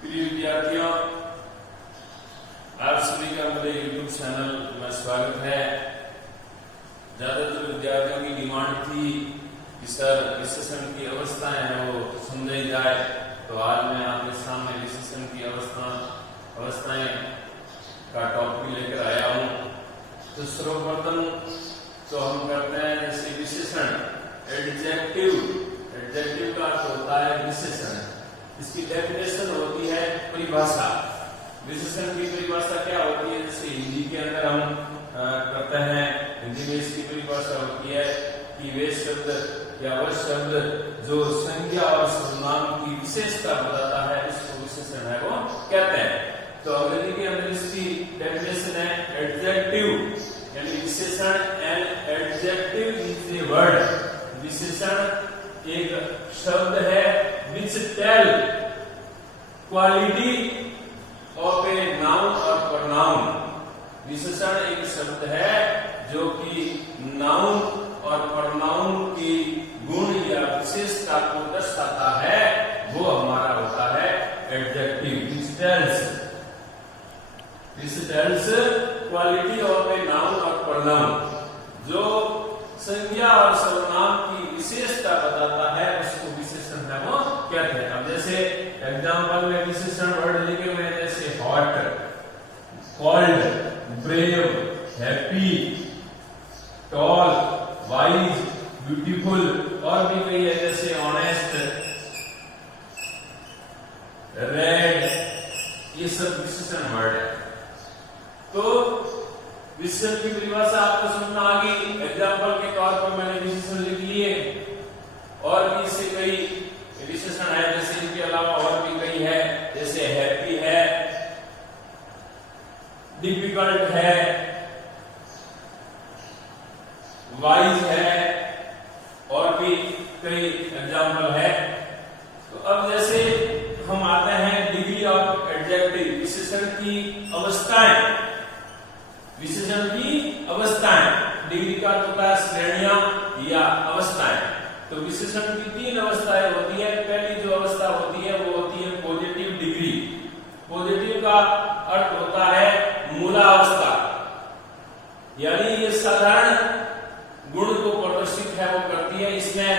प्रिय विद्यार्थियों, आप सभी का मेरे YouTube चैनल में स्वागत है। ज्यादातर विद्यार्थियों की डिमांड थी कि सर रिसेशन की अवस्थाएं हैं वो समझाई जाए, तो आज मैं आपके सामने रिसेशन की अवस्थाएं का टॉपिक लेकर आया हूँ। तो सर्वप्रथम तो हम करते हैं जैसे विशेषण, एडजेक्टिव का अर्थ होता है विशेषण। इसकी डेफिनेशन होती है परिभाषा। विशेषण की परिभाषा क्या होती है? जैसे हिंदी के अंदर हम करते हैं, हिंदी में इसकी परिभाषा होती है कि वे शब्द या वह शब्द जो संज्ञा और सर्वनाम की विशेषता बताता है उसको विशेषण है वो कहते हैं। तो अंग्रेजी के अंदर इसकी डेफिनेशन है एडजेक्टिव, यानी विशेषण। And adjective is a word, विशेषण एक शब्द है which tell quality of a noun or pronoun। विशेषण एक शब्द है जो कि नाउन और pronoun की गुण या विशेषता को दर्शाता है, वो हमारा होता है adjective. which tells quality of a noun or pronoun, जो संज्ञा और सर्वनाम की विशेषता बताता है उसको विशेषण है वो कहते हैं। अब जैसे एग्जांपल में विशेषण वर्ड लिखे हुए हैं, जैसे hot, cold, brave, happy, tall, wise, beautiful, और भी कई है जैसे ऑनेस्ट, रेड, ये सब विशेषण वर्ड है। तो विशेषण की परिभाषा आपको समझ में आ गई। एग्जाम्पल के तौर पर मैंने विशेषण लिख लिए, और भी इससे कई विशेषण है, जैसे इनके अलावा और भी कई है, जैसे हैप्पी है, डिफिकल्ट है, वाइज है, और भी कई एग्जाम्पल है। तो अब जैसे हम आते हैं डिग्री ऑफ एडजेक्टिव, विशेषण की अवस्थाएं। विशेषण की अवस्थाएं, डिग्री का होता है श्रेणियां या अवस्थाएं। तो विशेषण की तीन अवस्थाएं होती है। पहली जो अवस्था होती है वो होती है पॉजिटिव डिग्री। पॉजिटिव का अर्थ होता है मूलावस्था, यानी ये साधारण गुण को प्रदर्शित है वो करती है, इसमें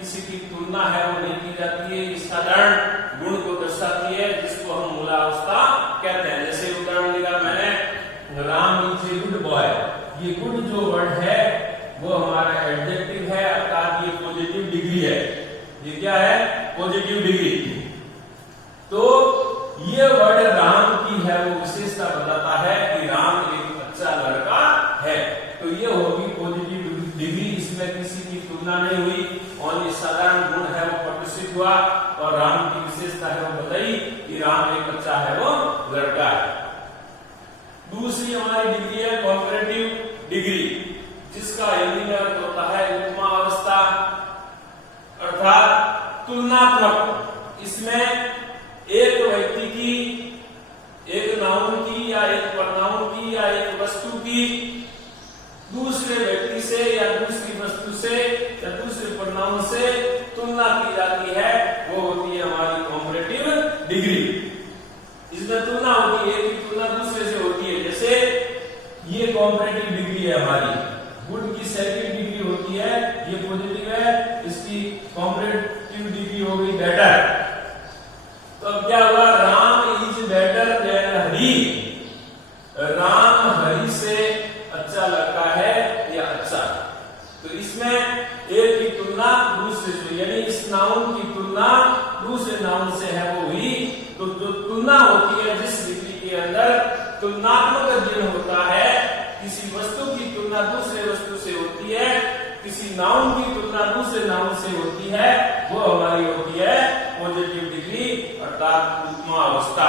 किसी की तुलना है वो नहीं की जाती है, ये साधारण गुण को दर्शाती है, जिसको हम मूलावस्था कहते हैं। जैसे उदाहरण दिया मैंने, Ram is a good boy. ये गुड जो वर्ड है वो हमारा एडजेक्टिव है, अर्थात ये पॉजिटिव डिग्री है। ये क्या है? Positive degree. तो ये वर्ड राम की है वो विशेषता बताता है कि राम एक अच्छा लड़का है। तो ये होगी पॉजिटिव डिग्री, इसमें किसी की तुलना नहीं हुई, और ये साधारण गुण है वो प्रदर्शित हुआ, और राम की विशेषता है वो बताई कि राम एक अच्छा है वो लड़का है। दूसरी हमारी डिग्री है कॉम्पैरेटिव डिग्री, जिसका हिंदी में अर्थ होता है उपमा अवस्था, अर्थात तुलनात्मक। इसमें एक व्यक्ति की, एक नाउन की या एक प्रोनाउन की या एक वस्तु की दूसरे व्यक्ति से या दूसरी वस्तु से या दूसरे प्रोनाउन से तुलना की जाती है, वो होती है हमारी कॉम्पैरेटिव डिग्री। इसमें तुलना होती है, एक की तुलना दूसरे से होती है। जैसे ये कॉम्पैरेटिव डिग्री है हमारी, गुड की सेकंड डिग्री होती है, ये पॉजिटिव है, इसकी कॉम्पैरेटिव डिग्री हो गई बेटर। तो अब क्या हुआ? राम इज बेटर देन हरी। राम हरी से अच्छा लगता है या अच्छा। तो इसमें एक की तुलना दूसरे से, यानी इस नाउन की तुलना दूसरे नाउन से है वो हुई। तो जो तुलना होती है, जिस डिग्री के अंदर तुलनात्मक अध्ययन होता है, किसी वस्तु की तुलना दूसरे वस्तु से होती है, किसी नाउन की तुलना दूसरे नाउन से होती है, वो हमारी होती है पॉजिटिव डिग्री, अर्थात उपमा अवस्था।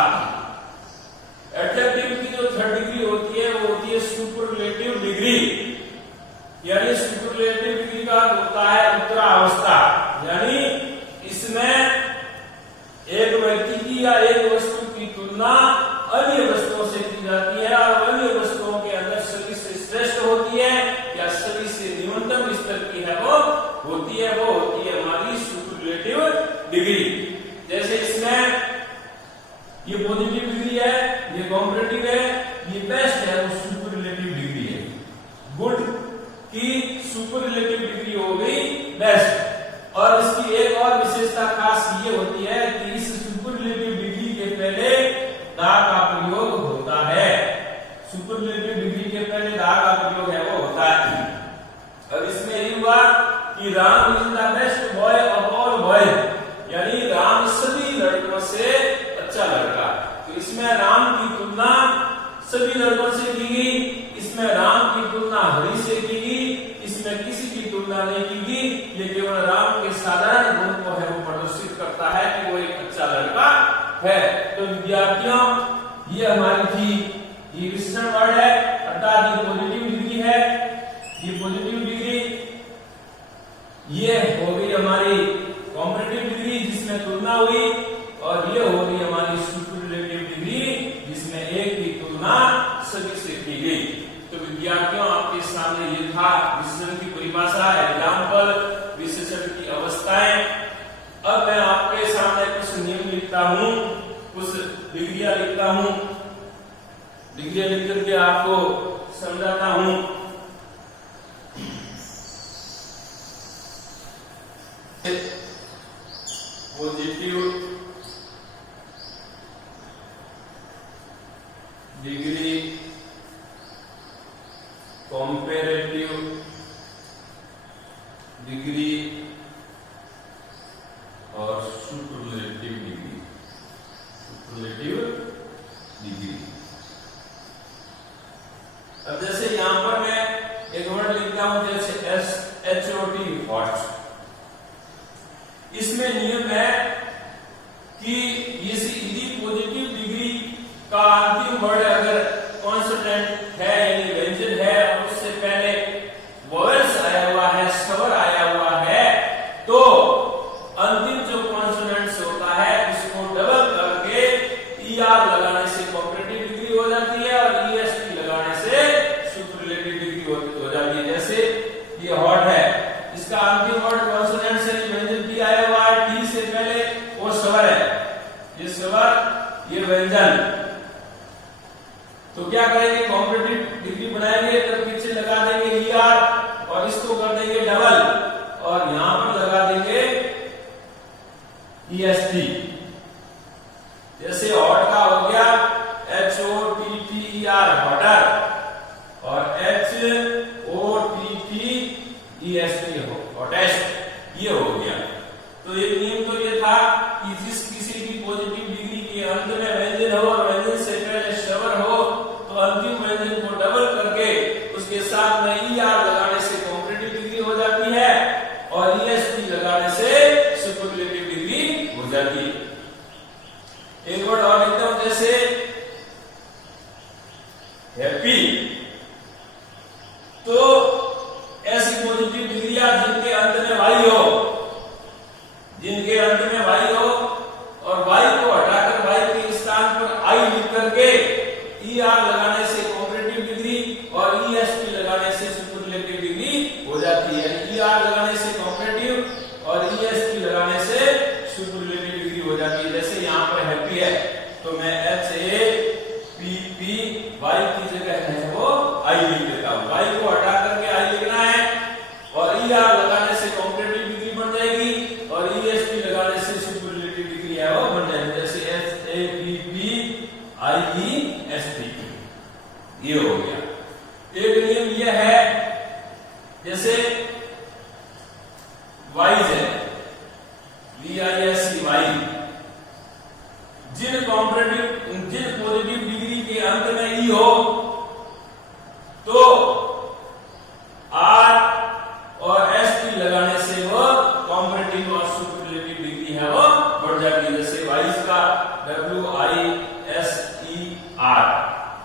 एडजेक्टिव की जो थर्ड डिग्री होती है वो होती है सुपरलेटिव डिग्री, यानी सुपरलेटिव डिग्री का होता है उत्तरावस्था, यानी इसमें एक व्यक्ति की या एक वस्तु की तुलना अन्य वस्तुओं से की जाती है, और अन्य वस्तुओं के अंदर सभी से श्रेष्ठ होती है या सभी से न्यूनतम स्तर की है वो होती है हमारी सुपरलेटिव डिग्री। जैसे इसमें ये पॉजिटिव डिग्री है, ये कॉम्परेटिव है, ये बेस्ट है, वो सुपरलेटिव डिग्री है। गुड की सुपरलेटिव डिग्री हो गई बेस्ट। और इसकी एक और विशेषता खास ये होती है कि इस सुपरलेटिव डिग्री के पहले दा का प्रयोग होता है। सुपरलेटिव डिग्री के पहले दा का प्रयोग है वो होता है। अब इसमें ये हुआ कि Ram is the best boy of all boy, यानी राम सभी लड़कों से अच्छा लड़का। तो इसमें राम की तुलना सभी लड़कों से की गई, इसमें राम की तुलना हरि से की गई, इसमें किसी की तुलना नहीं की गई। ये केवल राम के साधारण गुण को है वो प्रदर्शित करता है कि वो एक अच्छा लड़का है। तो विद्यार्थियों, ये हमारी थी ये विशेषण वर्ड है, अर्थात ये पॉजिटिव डिग्री है। ये पॉजिटिव डिग्री ये हो गई हमारी कॉम्परेटिव डिग्री जिसमें तुलना हुई, और ये हो गई हमारी सुपरलेटिव डिग्री जिसमें एक की तुलना सभी से की गई। तो विद्यार्थियों, आपके सामने ये था विशेषण की परिभाषा, एग्जाम्पल, विशेषण की अवस्थाएं। अब मैं आपके सामने कुछ नियम लिखता हूं, कुछ डिग्रियां लिखता हूं, डिग्रियां लिख करके आपको समझाता हूं। पॉजिटिव डिग्री, कॉम्पेरेटिव डिग्री और सुपरलेटिव डिग्री। सुपरलेटिव डिग्री, अब जैसे यहां पर मैं एक वर्ड लिखता हूं जैसे HOT हॉट। इसमें नियम है कि यदि पॉजिटिव डिग्री का अंतिम वर्ड अगर कॉन्सोनेंट है यानी व्यंजन है और उससे पहले वोवेल्स आया हुआ है, स्वर आया हुआ है, तो अंतिम जो कॉन्सोनेंट्स होता है उसको डबल करके ER लगाने से कॉम्परेटिव डिग्री हो जाती है और EST लगाने से सुपरलेटिव डिग्री हो जाती है। जैसे ये हॉट है, इसका अंतिम वर्ड कॉन्सोनेंट से व्यंजन टी आया हुआ है, टी से पहले वो स्वर है, ये स्वर ये व्यंजन। तो क्या करेंगे, कॉम्परेटिव डिग्री बनाएंगे, तब पीछे लगा देंगे ER और इसको कर देंगे डबल और यहां पर लगा देंगे EST। जैसे हॉट का हो गया HOTTER हॉटर और HOTTEST हॉटेस्ट, ये हो गया। तो एक नियम तो ये था कि जिस किसी भी पॉजिटिव डिग्री के अंत में व्यंजन हो और व्यंजन से पहले स्वर हो तो अंतिम व्यंजन को डबल करके उसके साथ में ER लगाने से कॉम्परेटिव डिग्री हो जाती है और EST लगाने से सुपरलेटिव डिग्री हो जाती है। एक वर्ड और लिखता हूं जैसे हैप्पी। तो ऐसी पॉजिटिव डिग्रियां जिनके अंत में वाई हो, जिनके अंत में वाई हो और वाई को हटाकर वाई के स्थान पर आई लिख करके ER लगाने से कॉम्परेटिव डिग्री और EST लगाने से सुपरलेटिव डिग्री हो जाती है। ER लगाने से कॉम्परेटिव और EST लगाने से सुपरलेटिव डिग्री हो जाती है। जैसे यहाँ पर हैप्पी है तो मैं HAPPY की जगह है वो आई लिख देता हूँ। वाई को हटा करके आई लिखना है और ER लगाने से कॉम्परेटिव डिग्री बन जाएगी और EST लगाने से सुपरलेटिव डिग्री है वो बन जाएगी। जैसे HAPPIEST, ये हो गया। एक नियम ये है जैसे वाइज है, VISE, जिन पॉजिटिव डिग्री के अंत में E हो तो R और ST लगाने से वो कॉम्परेटिव और सुपरलेटिव डिग्री है वो बढ़ जाती है। जैसे वाइज का WISER,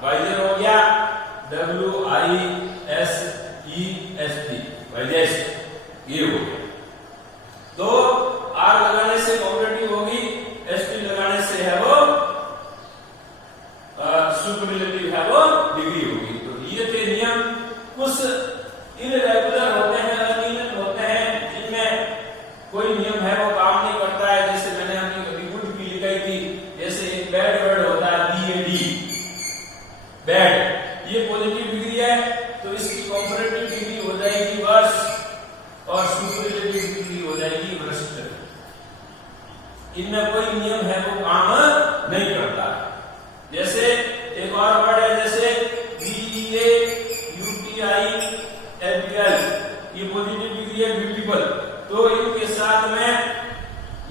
वाइजर हो गया WISEST, वाइजेस्ट, ये हो गया। तो R लगाने से कॉम्परेटिव होगी, ST लगाने से है वो सुपरलेटिव है वो डिग्री होगी। तो ये थे नियम। कुछ इनरेगुलर होते हैं, अनियमित होते हैं, जिनमें कोई नियम है वो काम नहीं करता है। जैसे मैंने अपनी गुड की लिखाई थी, जैसे एक बैड वर्ड इनमें कोई नियम है वो काम नहीं करता। जैसे एक और वर्ड है जैसे BEA UTI LPL, ये पॉजिटिव डिग्री है ब्यूटीफुल, तो इनके साथ में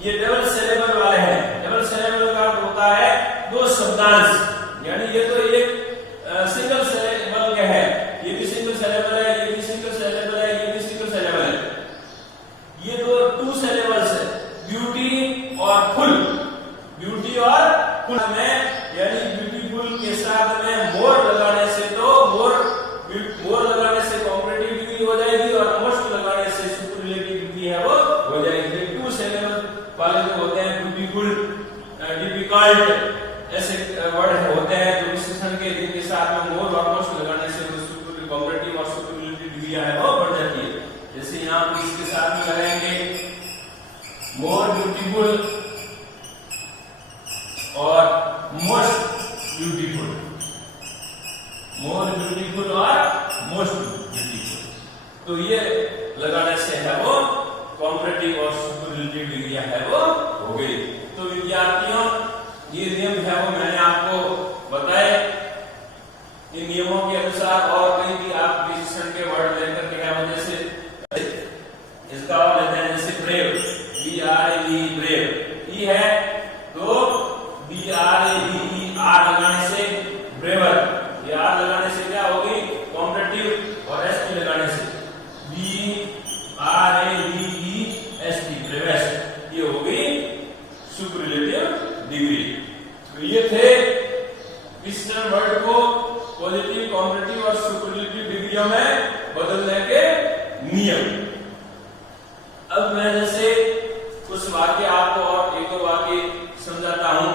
ये डबल सिलेबल वाले हैं। डबल सिलेबल का अर्थ होता है दो शब्दांश, यानी ये तो एक सिंगल सिलेबल का है, ये भी सिंगल सिलेबल है, ये भी सिंगल सिलेबल है, ये भी सिंगल सिलेबल है। ये दो टू सिलेबल्स है, ब्यूटी और फुल। ब्यूटी और फुल में यानी ब्यूटीफुल के साथ में मोर लगाने से तो मोर लगाने से कॉम्परेटिव डिग्री हो जाएगी और मोस्ट लगाने से सुपरलेटिव डिग्री है वो हो जाएगी। टू सिलेबल वाले जो होते हैं ब्यूटीफुल, डिफिकल्ट, ऐसे वर्ड होते हैं जो विशेषण के जिनके साथ में मोर और मोस्ट लगाने से सुपर कॉम्परेटिव और सुपरलेटिव डिग्री है वो बढ़ जाती है। जैसे यहाँ पर इसके साथ में लगाएंगे मोर ब्यूटीफुल और मोस्ट ब्यूटीफुल, मोर ब्यूटीफुल और मोस्ट ब्यूटीफुल, तो ये लगाने से है वो कॉम्परेटिव और सुपरलेटिव डिग्री है वो हो गई। तो विद्यार्थियों ये नियम है वो मैंने आपको बताए। इन नियमों के अनुसार और कहीं भी आप विशेषण के वर्ड लेकर के है वो जैसे इसका और लेते हैं जैसे ब्रेव, BRAVE ब्रेव, ई है तो BRAVE आर लगाने से ब्रेवर, ये आर लगाने से क्या होगी कॉम्परेटिव और ST लगाने से BRAVEST ब्रेवेस्ट, ये होगी सुपरलेटिव डिग्री। तो ये थे विशेषण वर्ड को पॉजिटिव, कॉम्परेटिव और सुपरलेटिव डिग्रियों में बदलने के नियम। अब मैं जैसे कुछ वाक्य आपको और एक दो वाक्य समझाता हूं।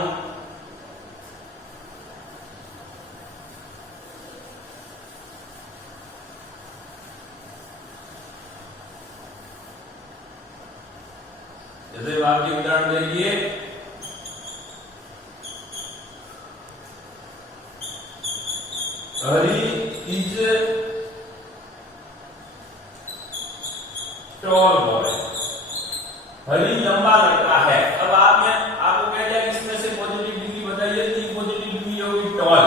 जैसे वाक्य उदाहरण देखिए, हरी इज टॉल बॉय, हरी लंबा लड़का है। अब आपको कह दिया कि इसमें से पॉजिटिव डिग्री बताइए, तो पॉजिटिव डिग्री होगी टॉल,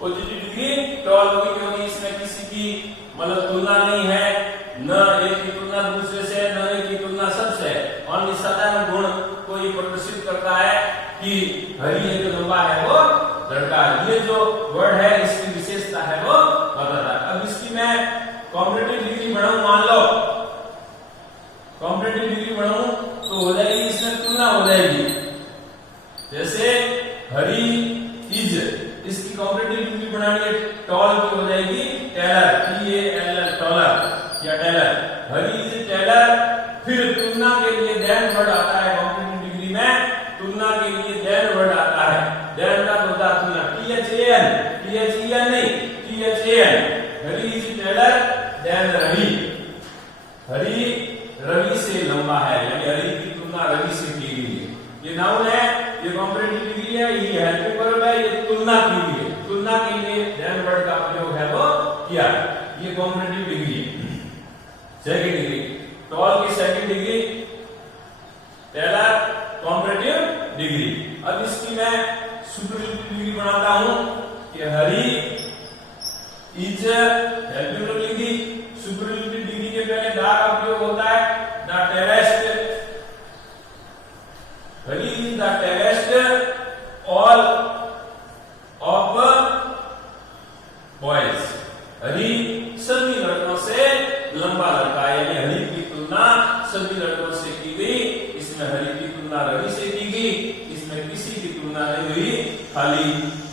पॉजिटिव डिग्री टॉल होगी क्योंकि इसमें किसी की मतलब तुलना नहीं है, न एक की तुलना दूसरे से, न एक की तुलना सबसे, और साधारण गुण को ये प्रदर्शित करता है कि हरी है जो लंबा है वो लड़का। ये जो वर्ड है इसकी विशेषता है वो बताता है। अब इसकी मैं कॉम्परेटिव डिग्री बढ़ाऊं, मान लो कॉम्परेटिव डिग्री बढ़ाऊं तो हो जाएगी इसमें तुलना हो जाएगी। जैसे हरी इज, इसकी कॉम्परेटिव डिग्री बढ़ानी है टॉल की हो जाएगी टेलर, TALL टॉलर या टेलर। हरी इज टेलर, फिर तुलना के लिए देन वर्ड आता है कॉम्परेटिव डिग्री में, तुलना के लिए देन वर्ड आता है। देन का होता है तुलना, THAN नहीं, THAN। Hari is taller than Ravi, Hari Ravi से लंबा है, यानी हरी की तुलना रवि से की गई है। ये नाउन है, ये कॉम्परेटिव डिग्री है, ये हेल्पिंग वर्ब है, ये तुलना की गई है। तुलना के लिए देन वर्ड का प्रयोग है वो किया, ये कॉम्परेटिव डिग्री है। सेकंड डिग्री टॉल की second degree taller comparative degree. अब इसकी मैं सुपरलेटिव डिग्री बनाता हूं कि Hari is helping verb degree, superlative degree के पहले दा का प्रयोग होता है, the tallest, Hari is the tallest all of boys, Hari सभी लड़कों से लंबा लड़का है, यानी हरी की तुलना सभी लड़कों से की गई। इसमें हरी की तुलना रवि से की गई, इसमें किसी की तुलना नहीं हुई, खाली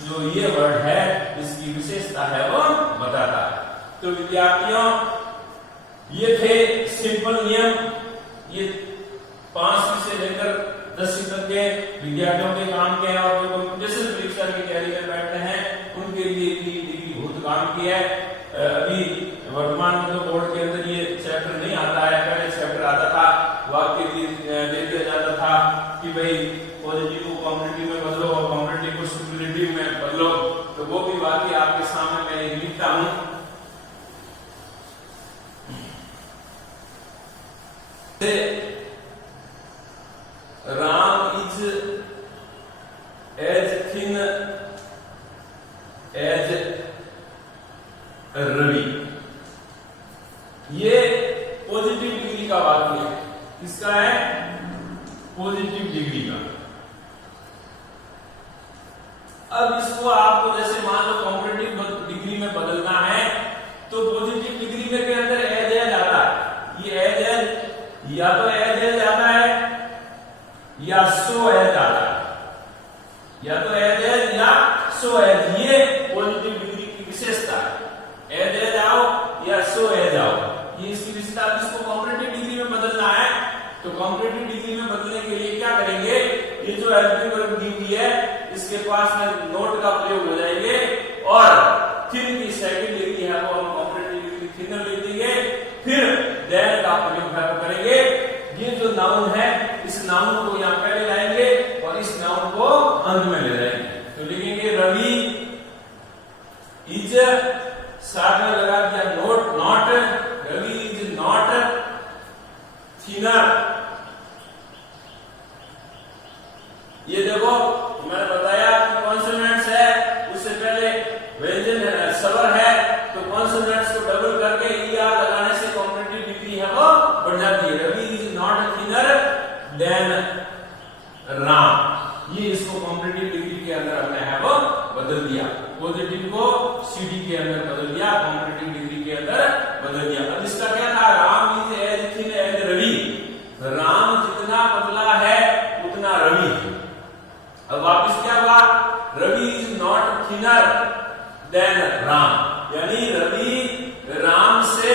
जो ये वर्ड है इसकी विशेषता है वो बताता है। तो विद्यार्थियों ये थे सिंपल नियम, ये 5वीं से लेकर 10वीं तक के विद्यार्थियों के काम के हैं, और जो कॉम्पिटिशन परीक्षा की तैयारी में बैठते हैं उनके लिए भी डिग्री बहुत काम की है। अभी वर्तमान में तो बोर्ड के अंदर ये चैप्टर नहीं आता है, पहले चैप्टर आता था, वाक्य दे दिया जाता था कि भाई पॉजिटिव को कॉम्परेटिव में बदलो और कॉम्परेटिव को सुपरलेटिव में बदलो, तो वो भी वाक्य आपके सामने मैं लिखता हूं। As thin as Ravi. ये पॉजिटिव डिग्री का वाक्य है। किसका है? पॉजिटिव डिग्री का। अब इसको आपको जैसे मान लो कॉम्परेटिव डिग्री में बदलना है तो पॉजिटिव डिग्री में के अंदर एज आता है। ये एज या तो एज आता है या सो एज आता है, या तो एज या सो एज। ये पॉजिटिव डिग्री की विशेषता है। एज आओ या सो एज आओ, ये इसकी विशेषता। इसको कॉम्परेटिव डिग्री में बदलना है तो कॉम्परेटिव डिग्री में बदलने के लिए क्या करेंगे? ये जो हेल्पिंग वर्ब दी हुई है इसके पास में नोट का प्रयोग हो जाएंगे और थिन की सेकंड डिग्री है वो हम कॉम्परेटिव डिग्री थिनर ले देंगे, फिर देन का प्रयोग है वो करेंगे। ये जो नाउन है इस नाउन को यहाँ पहले लाएंगे और इस नाउन को अंत में ले जाएंगे। तो लिखेंगे रवि इज, साथ में लगा दिया note not, Ravi is not thinner. ये देखो मैंने बताया कि कॉन्सोनेंट्स है, उससे पहले व्यंजन स्वर है तो कॉन्सोनेंट्स को डबल करके ईआर लगाने से कॉम्परेटिव डिग्री है वो बढ़ जाती है। Ravi is not thinner than Ram. ये इसको कॉम्परेटिव डिग्री के अंदर हमने है वो बदल दिया। पॉजिटिव को सीडी के अंदर बदल दिया, कॉम्परेटिव डिग्री के अंदर बदल दिया। अब इसका क्या था? Ram is as thin as Ravi. Ram जितना पतला है उतना रवि है। अब वापिस क्या हुआ? Ravi is not thinner than Ram, यानी रवि राम से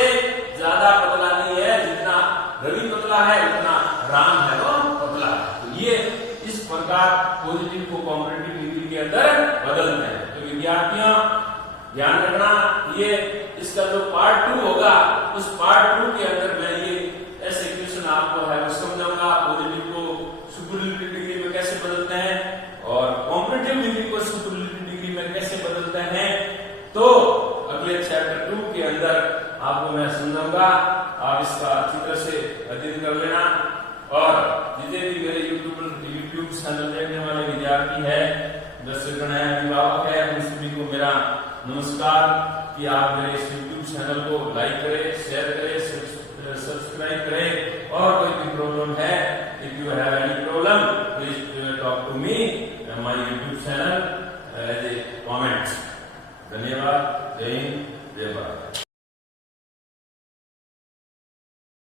ज्यादा पतला नहीं है। जितना रवि पतला है उतना राम है वो पतला है। तो ये इस प्रकार पॉजिटिव को कॉम्परेटिव डिग्री के अंदर बदलते हैं। तो विद्यार्थियों ध्यान रखना, ये इसका जो पार्ट 2 होगा उस पार्ट 2 के अंदर मैं ये ऐसे क्वेश्चन आपको है वो समझाऊंगा। पॉजिटिव को सुपरलेटिव डिग्री में कैसे बदलते हैं और कॉम्परेटिव डिग्री को सुपरलेटिव डिग्री में कैसे बदलते हैं, तो अगले चैप्टर 2 के अंदर आपको मैं समझाऊंगा। आप इसका अच्छी तरह से अध्ययन कर लेना और जितने भी मेरे यूट्यूब चैनल देखने वाले विद्यार्थी है, दर्शकगण है, अभिभावक है, उन सभी को मेरा नमस्कार कि आप मेरे इस यूट्यूब चैनल को लाइक करें, शेयर करें, सब्सक्राइब करें। और कोई भी प्रॉब्लम है, if you have any problem please talk to me my YouTube channel as a comment. धन्यवाद। जय हिंद, जय भारत।